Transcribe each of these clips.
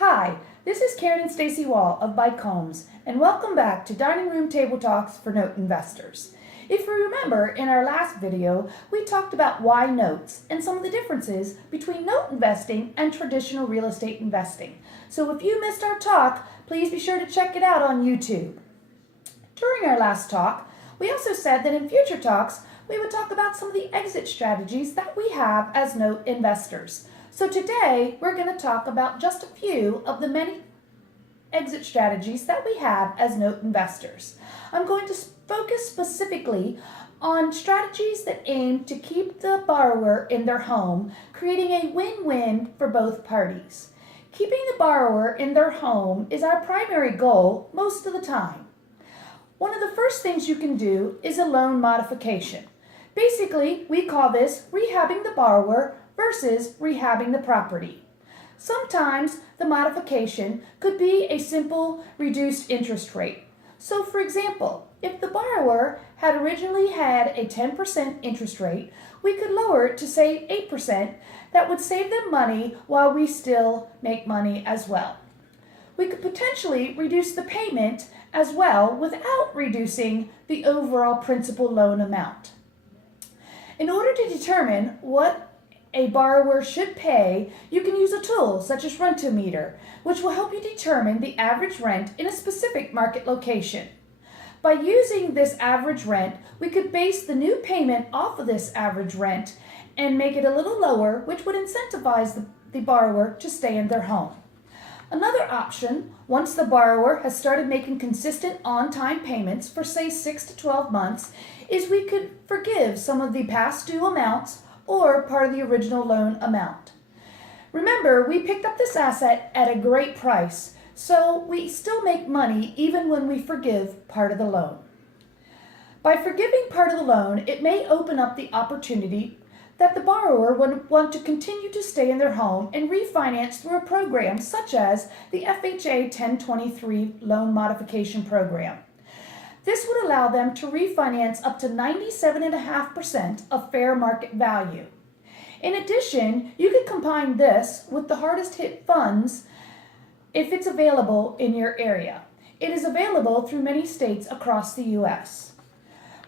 Hi, this is Karen and Stacy Wall of Bike Homes, and welcome back to Dining Room Table Talks for Note Investors. If you remember, in our last video, we talked about why notes and some of the differences between note investing and traditional real estate investing. So if you missed our talk, please be sure to check it out on YouTube. During our last talk, we also said that in future talks, we would talk about some of the exit strategies that we have as note investors. So today, we're going to talk about just a few of the many exit strategies that we have as note investors. I'm going to focus specifically on strategies that aim to keep the borrower in their home, creating a win-win for both parties. Keeping the borrower in their home is our primary goal most of the time. One of the first things you can do is a loan modification. Basically, we call this rehabbing the borrower versus rehabbing the property. Sometimes the modification could be a simple reduced interest rate. So for example, if the borrower had originally had a 10% interest rate, we could lower it to say 8%. That would save them money while we still make money as well. We could potentially reduce the payment as well without reducing the overall principal loan amount. In order to determine what a borrower should pay, you can use a tool such as Rentometer, which will help you determine the average rent in a specific market location. By using this average rent, we could base the new payment off of this average rent and make it a little lower, which would incentivize the borrower to stay in their home. Another option, once the borrower has started making consistent on-time payments for say 6 to 12 months, is we could forgive some of the past due amounts or part of the original loan amount. Remember, we picked up this asset at a great price, so we still make money even when we forgive part of the loan. By forgiving part of the loan, it may open up the opportunity that the borrower would want to continue to stay in their home and refinance through a program such as the FHA 1023 Loan Modification Program. This would allow them to refinance up to 97.5% of fair market value. In addition, you could combine this with the hardest hit funds if it's available in your area. It is available through many states across the U.S.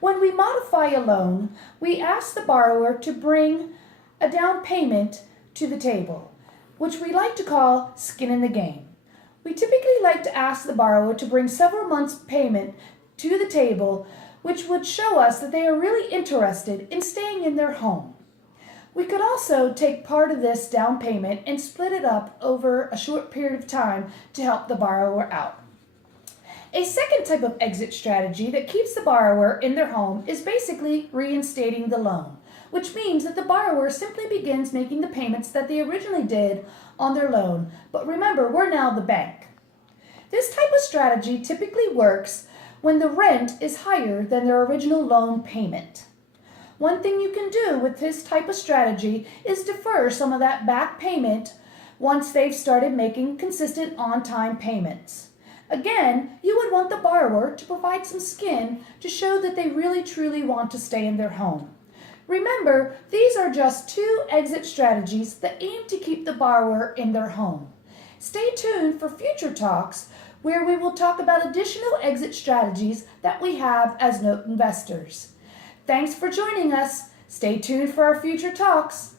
When we modify a loan, we ask the borrower to bring a down payment to the table, which we like to call skin in the game. We typically like to ask the borrower to bring several months' payment to the table, which would show us that they are really interested in staying in their home. We could also take part of this down payment and split it up over a short period of time to help the borrower out. A second type of exit strategy that keeps the borrower in their home is basically reinstating the loan, which means that the borrower simply begins making the payments that they originally did on their loan. But remember, we're now the bank. This type of strategy typically works when the rent is higher than their original loan payment. One thing you can do with this type of strategy is defer some of that back payment once they've started making consistent on-time payments. Again, you would want the borrower to provide some skin to show that they really truly want to stay in their home. Remember, these are just two exit strategies that aim to keep the borrower in their home. Stay tuned for future talks where we will talk about additional exit strategies that we have as note investors. Thanks for joining us. Stay tuned for our future talks.